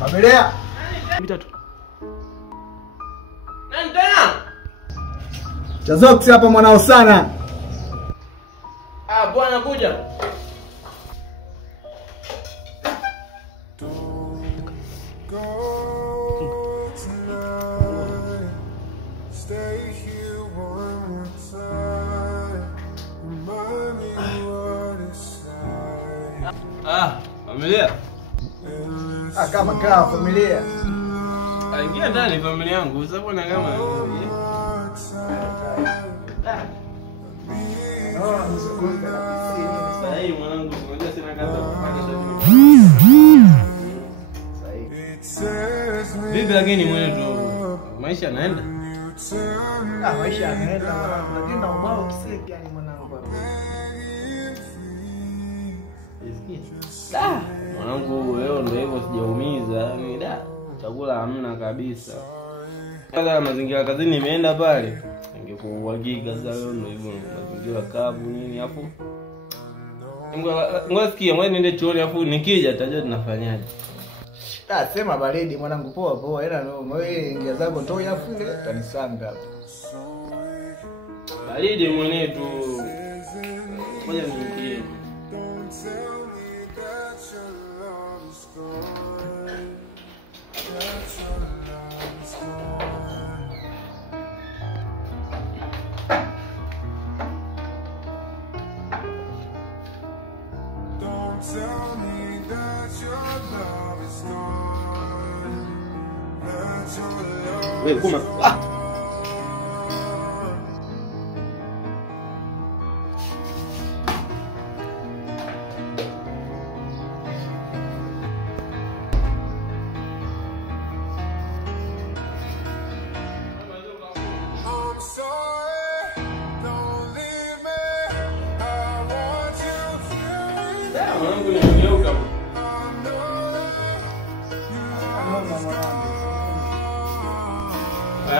Familia. Mitatu. Nani tena? Chazoksi hapa mwanao sana. Bwana kuja. Familia. Kama kaa familia. Ingia ndani familia yangu, sababu na kama sasa hii mwanangu, unajua sina kazi kufanya sasa. Vipi lakini mwenetu maisha yanaenda? Maisha yanaenda lakini na ubao kiseki yani mwanangu. Mwanangu leo ndio hivyo sijaumiza, yani chakula hamna kabisa. Kwanza mazingira kazini nimeenda pale. Ningekuuagiga sasa leo ndio hivyo mazingira kavu nini hapo. Ngoja sikia, ngoja niende chuoni hapo nikija tutajua tunafanyaje. Sema baridi mwanangu poa poa ila wewe ingia zako toi afunge tanisanga hapo. Baridi mwenetu. Ngoja niingie. Tell me that your love is gone. That your love Wewe kuma. I'm sorry, don't leave me. I want you here. Mwanangu nimegeuka.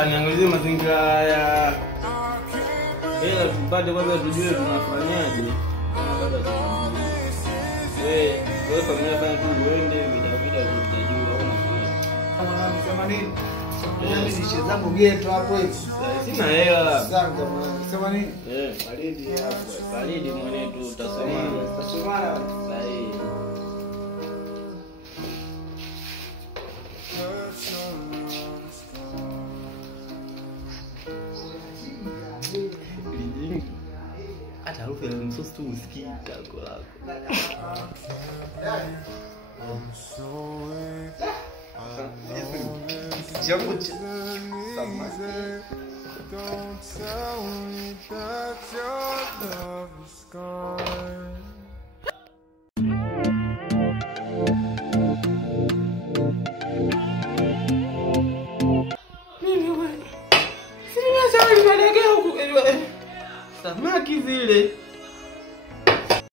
Niangalie mazingira ya tupate kwanza tujue tunafanyaje. Wewe familia fanya tu uende vida tutajua au Mwanangu sema nini? Mimi nishe zangu geto hapo hivi. sina hela. Sanga mwanangu sema nini? Baridi hapo. Baridi mwenetu utasoma. Tasumara. Sahi. Hata harufu ya msosi tu usikii tako lako. Don't tell me that your love is gone. Mimi wewe. Sina sawa nimelegea huku. Samaki zile.